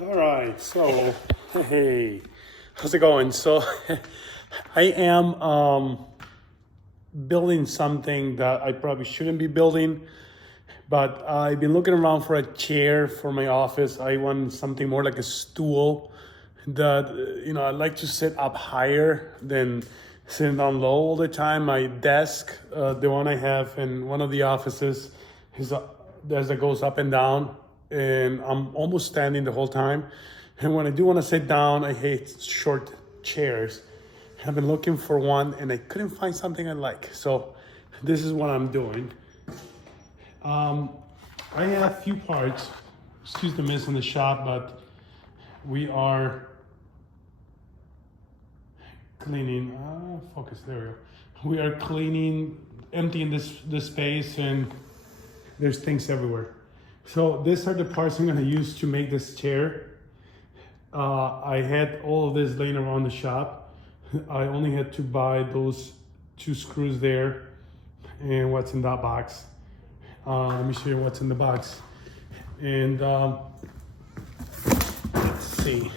All right, so hey, how's it going? So I am building something that I probably shouldn't be building, but I've been looking around for a chair for my office. I want something more like a stool that I like to sit up higher than sitting down low all the time. My desk, the one I have in one of the offices, is that goes up and down, and I'm almost standing the whole time. And when I do want to sit down, I hate short chairs. I've been looking for one and I couldn't find something I like. So this is what I'm doing. I have a few parts, excuse the mess in the shop, but we are cleaning, focus, there we go. We are cleaning, emptying this space, and there's things everywhere. So these are the parts I'm gonna use to make this chair. I had all of this laying around the shop. I only had to buy those 2 screws there and what's in that box. Let me show you what's in the box. And let's see.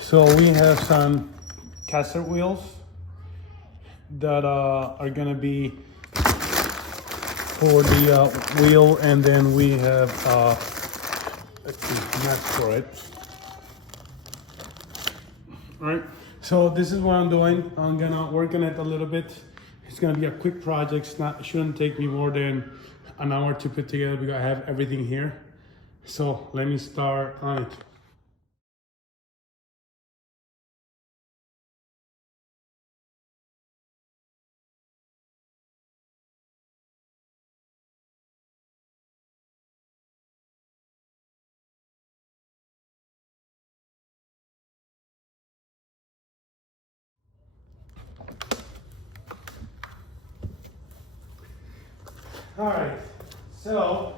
So we have some caster wheels that are gonna be for the wheel, and then we have let's see, nuts for it. All right, so this is what I'm doing. I'm gonna work on it a little bit. It's gonna be a quick project. It shouldn't take me more than an hour to put together because I have everything here. So let me start on it. All right, so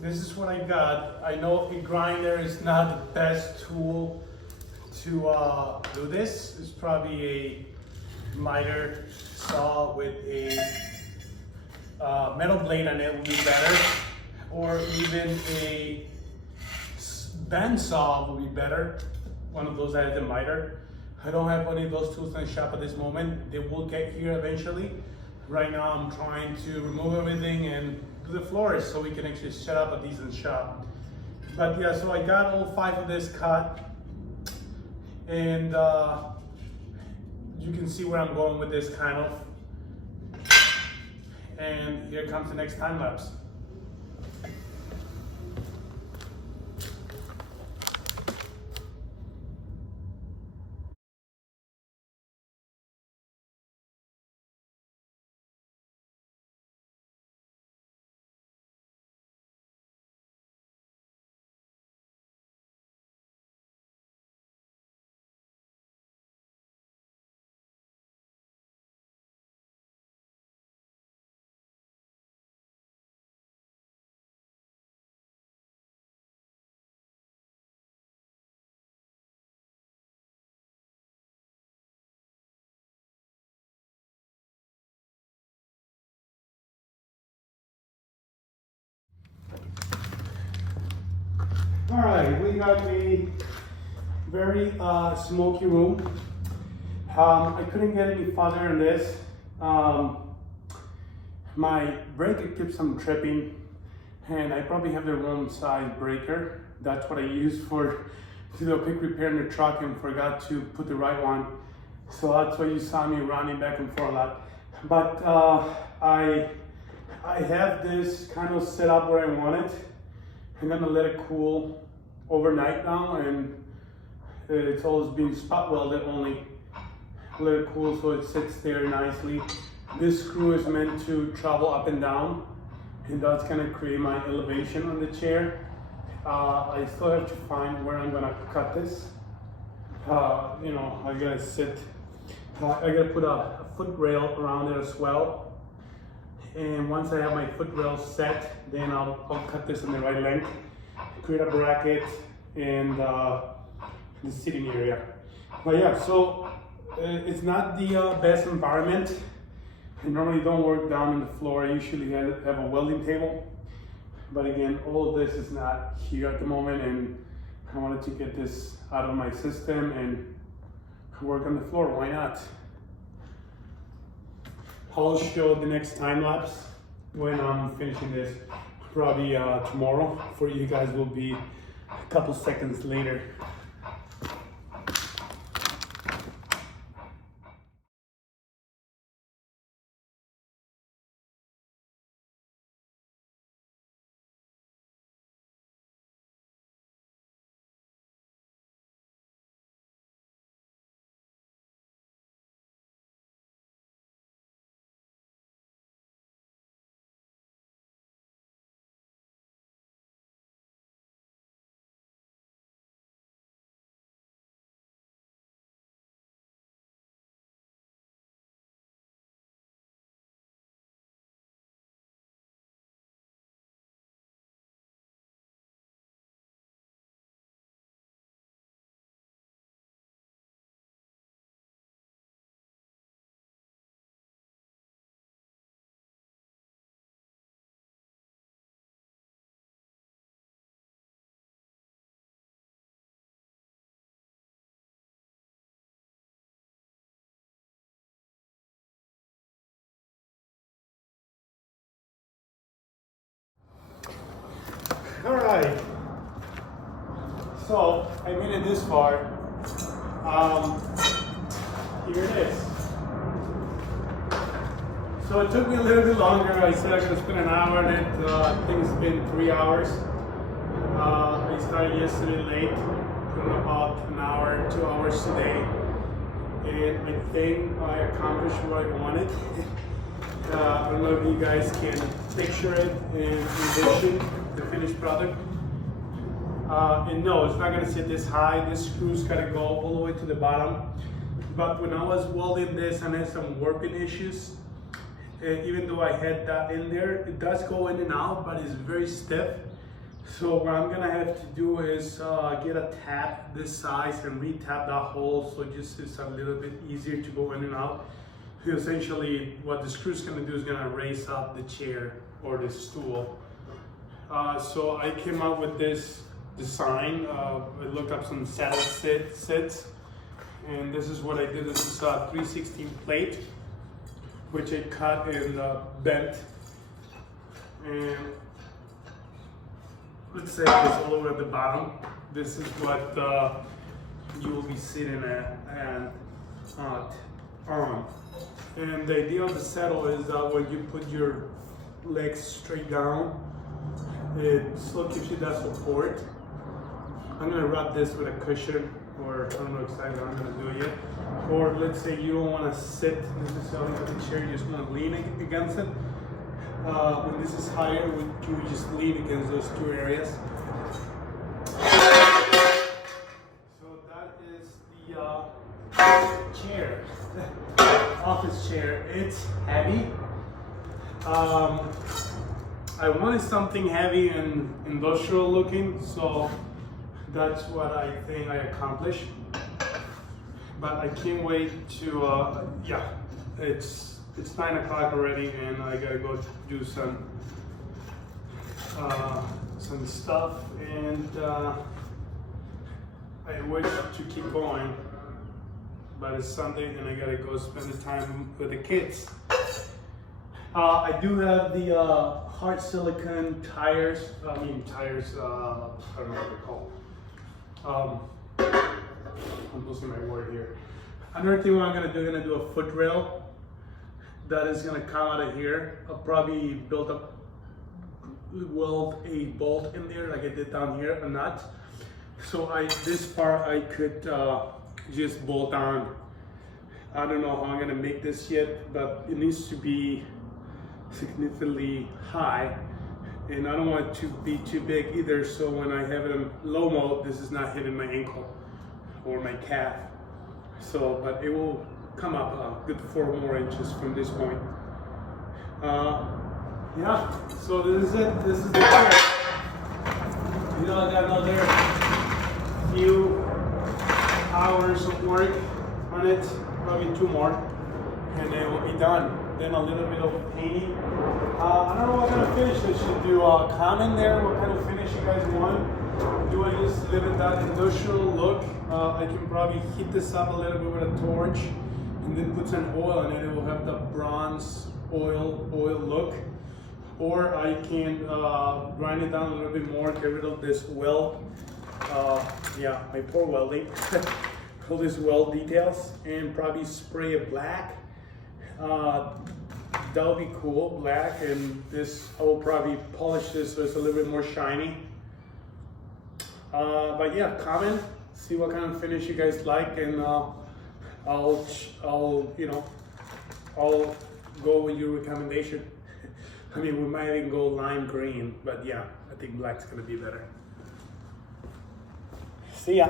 this is what I got. I know a grinder is not the best tool to do this. It's probably a miter saw with a metal blade on it would be better, or even a band saw would be better. One of those that has a miter. I don't have any of those tools in the shop at this moment. They will get here eventually. Right now I'm trying to remove everything and do the floors so we can actually set up a decent shop. But yeah, so I got all 5 of this cut, and you can see where I'm going with this kind of. And here comes the next time lapse. All right, we got a very smoky room. I couldn't get any farther in this. My breaker keeps on tripping, and I probably have the wrong size breaker. That's what I used to do a quick repair in the truck and forgot to put the right one. So that's why you saw me running back and forth a lot. But I have this kind of set up where I want it. I'm gonna let it cool overnight now, and it's always been spot welded only. Let it cool so it sits there nicely. This screw is meant to travel up and down, and that's gonna create my elevation on the chair. I still have to find where I'm gonna cut this. I gotta I gotta put a foot rail around it as well. And once I have my foot rail set, then I'll cut this in the right length, create a bracket, and the sitting area. But yeah, so it's not the best environment. I normally don't work down on the floor. I usually have a welding table. But again, all of this is not here at the moment, and I wanted to get this out of my system and work on the floor. Why not? I'll show the next time lapse when I'm finishing this. Probably tomorrow. For you guys will be a couple seconds later. All right, so I made it this far. Here it is. So it took me a little bit longer. I said I was gonna spend an hour on it. I think it's been 3 hours. I started yesterday late, put in about an hour, 2 hours today. And I think I accomplished what I wanted. I don't know if you guys can picture it and envision the finished product. And no, it's not gonna sit this high. This screw's gotta go all the way to the bottom. But when I was welding this, I had some warping issues. And even though I had that in there, it does go in and out, but it's very stiff. So what I'm gonna have to do is get a tap this size and re-tap that hole, so just it's a little bit easier to go in and out. Essentially, what the screw's gonna do is gonna raise up the chair or the stool. So I came up with this design. I looked up some saddle sits, and this is what I did. This is a 3/16 plate, which I cut and bent. And let's say this all over at the bottom. This is what you will be sitting at and on. And the idea of the saddle is that when you put your legs straight down, it still gives you that support. I'm gonna wrap this with a cushion, or I don't know exactly how I'm gonna do it yet. Or let's say you don't wanna sit necessarily on the chair, you just wanna lean against it. When this is higher, you just lean against those two areas. So that is the chair, office chair. It's heavy. I wanted something heavy and industrial looking, so that's what I think I accomplished. But I can't wait to, yeah, it's 9 o'clock already, and I gotta go do some stuff, and I wish to keep going, but it's Sunday and I gotta go spend the time with the kids. I do have the hard silicone tires. I don't know what they're called. I'm losing my word here. Another thing I'm gonna do a foot rail that is gonna come out of here. I'll probably weld a bolt in there like I did down here, a nut. So this part I could just bolt on. I don't know how I'm gonna make this yet, but it needs to be significantly high, and I don't want it to be too big either, so when I have it in low mode, this is not hitting my ankle or my calf. So, but it will come up a good 4 more inches from this point. Yeah, so this is it. This is the chair. You know, I got another few hours of work on it, probably 2 more, and then we'll be done. then a little bit of painting. I don't know what kind of finish I should do. Comment there what kind of finish you guys want. Do I just live in that industrial look? I can probably heat this up a little bit with a torch and then put some oil in it. It will have the bronze oil look. Or I can grind it down a little bit more, get rid of this weld. Yeah, my poor welding. All these weld details, and probably spray it black. That would be cool, black, and this, I will probably polish this so it's a little bit more shiny. But yeah, comment, see what kind of finish you guys like, and I'll go with your recommendation. I mean, we might even go lime green, but yeah, I think black's gonna be better. See ya.